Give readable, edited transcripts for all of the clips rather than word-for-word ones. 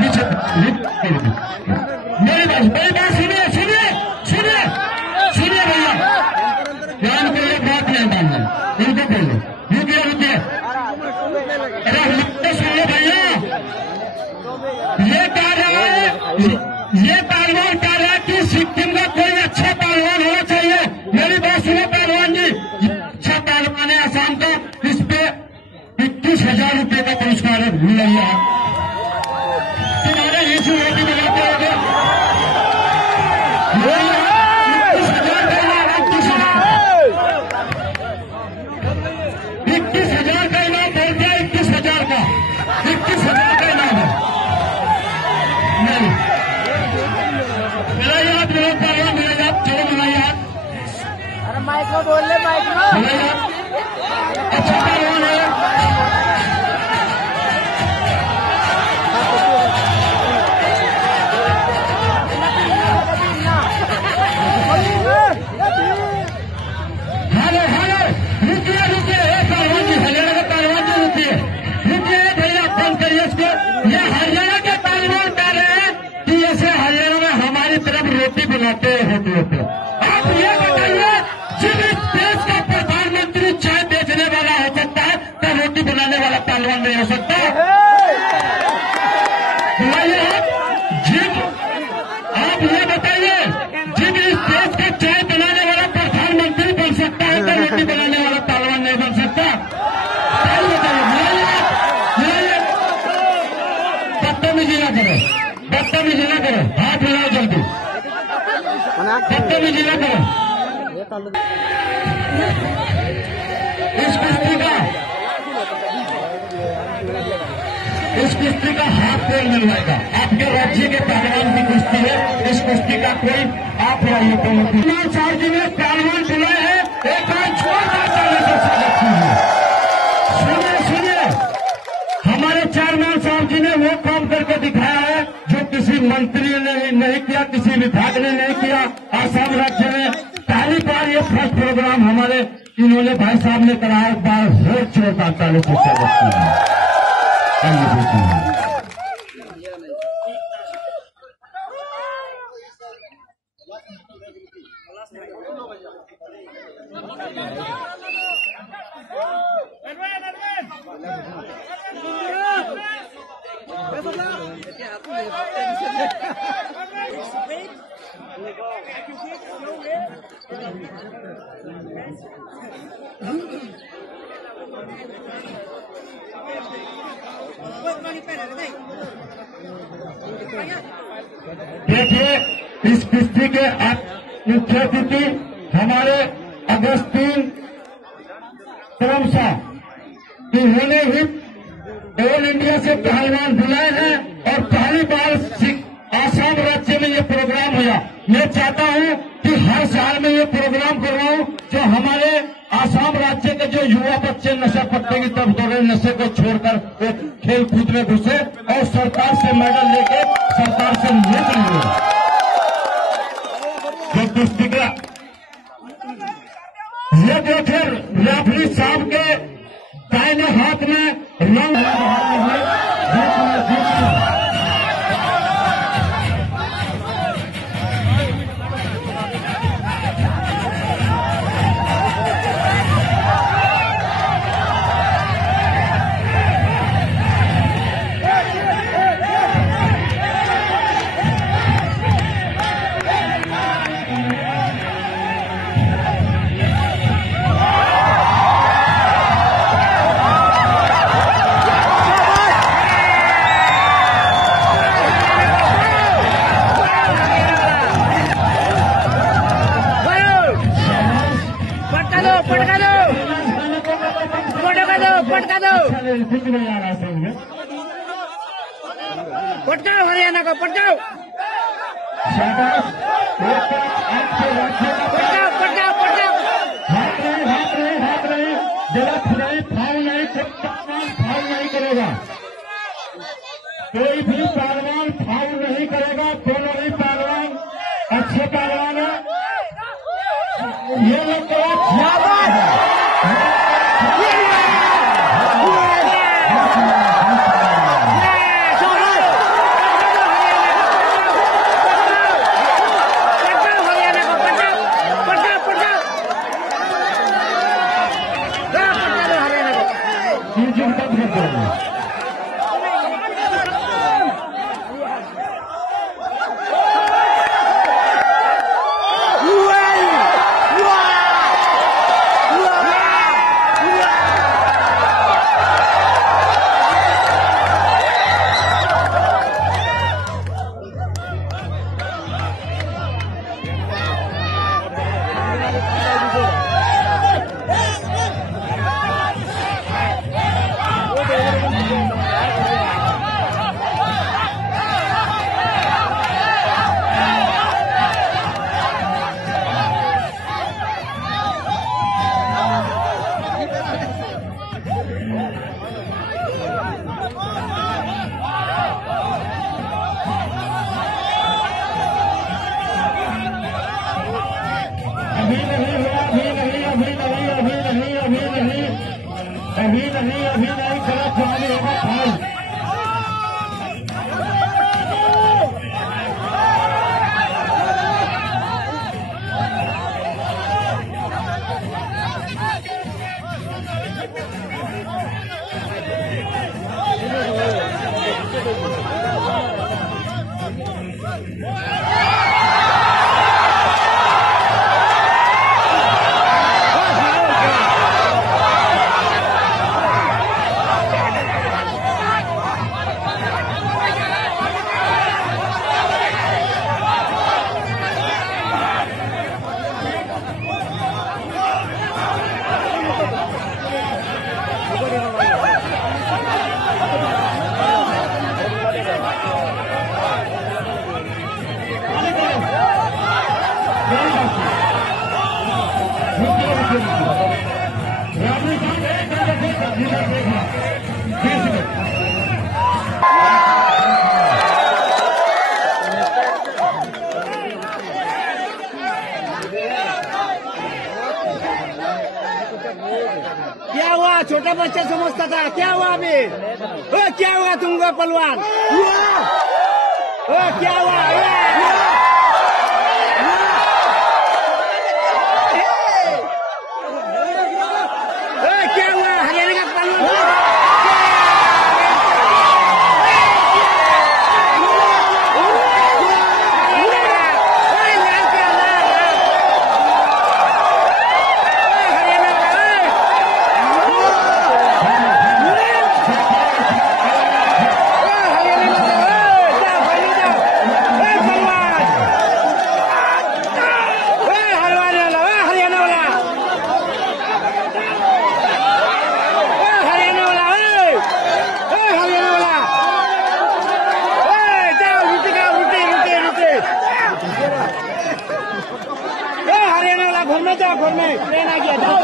पीछे मेरी बात सुनिए सुनिए सुनिए सुनिए भैया, यहाँ को एक बात नहीं मानना, इनको बोलो रुकिए रुकिए। अरे मुझे सुनिए भैया, ये कह रहा है, ये पहलवान कह रहा है कि सिक्किम का कोई अच्छा पहलवान होना चाहिए। मेरी बात सुनो पहलवान जी, अच्छा पहलवान है आसाम का, इस पे 21,000 रुपये का पुरस्कार मिला है। तुम्हारे इसी रोटी बनाते हो 21,000 का इनाम, 21,000 का इनाम बोल दिया, 21,000 का 21,000 का इनाम है। नहीं मेरा याद मेरा पहलवान, मेरा याद चलो मेरा याद। अरे माइक में बोल ले, माइक में। मेरा याद अच्छा पहलवान है। हेलो हेलो रुकिए रुकिए, पहलवान जी हरियाणा के पहलवान जी रुकिए रुकिए भैया, फोन करिए इसको। ये हरियाणा के पहलवान कह रहे हैं कि ऐसे हरियाणा में हमारी तरफ रोटी बनाते हैं होटलों पे। आप ये बताइए, जिस देश का प्रधानमंत्री चाय बेचने वाला हो सकता है तो रोटी बनाने वाला पहलवान नहीं हो सकता? आप ये बताइए, जिस इस देश का चाय बनाने वाला प्रधानमंत्री बन सकता है तो रोटी बनाने वाला पहलवान नहीं बन सकता? बदतमीजी ना करो, बदतमीजी ना करो, हाथ मिलाओ जल्दी, बदतमीजी ना करो। इस कुश्ती का हाथ कोई मिल जाएगा। आपके राज्य के पहलवान की कुश्ती है, इस कुश्ती का कोई आप लाइए साहब जी ने पहलवान बुलाए हैं, एक बार छोड़कर चलने से स्वागत कीजिए। सुनिए सुनिए, हमारे चेयरमैन साहब जी ने वो काम करके दिखाया है जो किसी मंत्री ने नहीं किया, किसी विभाग ने नहीं किया। आसाम राज्य में पहली बार ये फर्स्ट प्रोग्राम हमारे इन्होंने भाई साहब ने कराया, एक बार और जोरदार ताली से स्वागत कीजिए। देखिए, इस कुश्ती के मुख्य अतिथि हमारे अगस्तीन क्रमशः, इन्होंने ही ऑल इंडिया से पहलवान बुलाए हैं और पहली बार आसाम राज्य में ये प्रोग्राम हुआ। मैं चाहता हूं कि हर साल में ये प्रोग्राम करवाऊं, जो हमारे आसाम राज्य के जो युवा बच्चे नशा पत्ते की तरफ दौड़े, नशे को छोड़कर एक खेल कूद में घुसे और सरकार से मेडल लेके सरकार से नियुक्त हुए। जो कुश्ती का ये देखे रेफरी साहब के दाहिने हाथ में रंग पटकाओ, हरियाणा को पटकाओ, पटकाओ पटकाओ पटकाओ। हाथ रहे गलत नहीं, फाउल नहीं, फाउल नहीं करेगा, कोई भी पहलवान फाउल नहीं करेगा। दोनों ही पहलवान अच्छे पहलवान है। ये लोग तो म्यूजिक बंद कर देंगे। अभी नहीं गलत जवानी होगा भाई। क्या हुआ? छोटा बच्चा समझता था। क्या हुआ अभी? क्या हुआ तुमको पहलवान? क्या हुआ? क्या हुआ? हरियाणा का पहलवान घर में जाओ, घर में ट्रेन आ गया। जाओ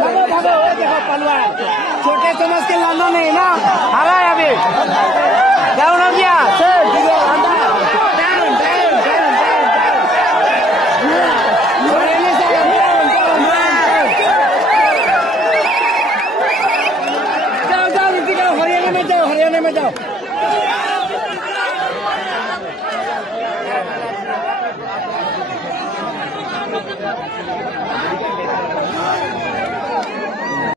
भागो भागो। देखो पहलवान छोटे समझ के लाना नहीं ना। हरा है अभी डाउन हो गया। जाओ जाओ ऋतिका, हरियाणा में जाओ, हरियाणा में जाओ।